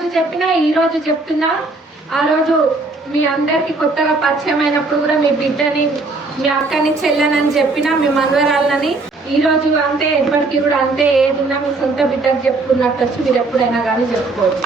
రోజు చెప్పినా ఈ రోజు చెప్తున్నా, ఆ రోజు మీ అందరికి కొత్తగా పరిచయం అయినప్పుడు కూడా మీ బిడ్డని, మీ అక్కని, చెల్లెనని చెప్పినా, మీ మనవరాళ్ళని ఈ రోజు అంతే, ఎప్పటికీ కూడా అంతే. ఏదున్నా మీ సొంత బిడ్డకు చెప్పుకున్నట్టు వచ్చి మీరు ఎప్పుడైనా కానీ చెప్పుకోవచ్చు.